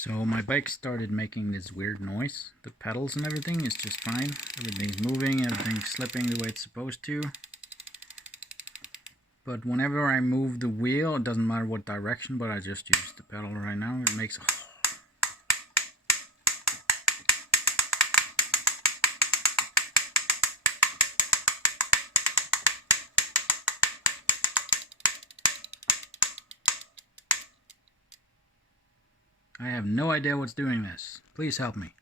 So my bike started making this weird noise. The pedals and everything is just fine. Everything's moving, everything's slipping the way it's supposed to. But whenever I move the wheel, it doesn't matter what direction, but I just use the pedal right now. It makes I have no idea what's doing this. Please help me.